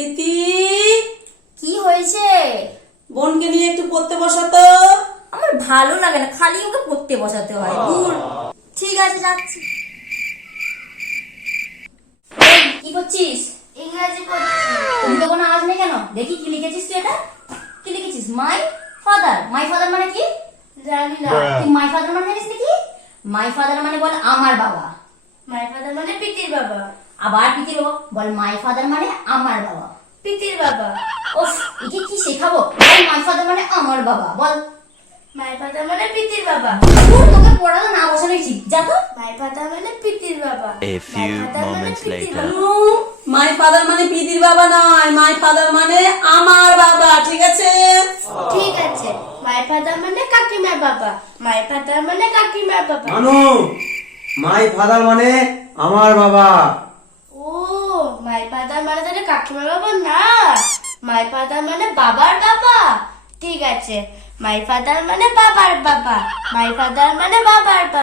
প্রীতি, কি হয়েছে? বোনকে নিয়ে একটু পড়তে বসাতো। আমার ভালো লাগে না, খালি ওকে পড়তে বসাতে হয়। দূর। ঠিক আছে, যাচ্ছি। এই, কি করছিস? ইংরেজি পড়ছি। তুমি তো কোনো আওয়াজ নেই কেন? দেখি কি লিখেছিস তুই এটা? কি লিখেছিস? My father. মাই ফাদার মানে কি? জানি না। তুই মাই ফাদার মানে জানিস নাকি? মাই ফাদার মানে বল আমার বাবা। মাই ফাদার মানে পিতির বাবা। আবার পিতির বাবা বল। মাই ফাদার মানে আমার বাবা। পিতির বাবা। ওফ, একে কি শেখাবো? বল মাই ফাদার মানে আমার বাবা বল। মাই ফাদার মানে পিতির বাবা। তোর তোকে পড়াতে না বসানোই ঠিক। যা তো। মাই ফাদার মানে পিতির বাবা। A few My father মানে moments পিতির later. বাবা। মাই ফাদার মানে প্রীতির বাবা নয়, মাই ফাদার মানে আমার বাবা, ঠিক আছে? ঠিক আছে। মাই ফাদার মানে কাকিমার বাবা। মাই ফাদার মানে কাকিমার বাবা। মানু, মাই ফাদার মানে আমার বাবা। ও, মাই ফাদার মানে তাহলে কাকিমার বাবা না, মাই ফাদার মানে বাবার বাবা। ঠিক আছে, মাই ফাদার মানে বাবার বাবা, মাই ফাদার মানে বাবার বাবা।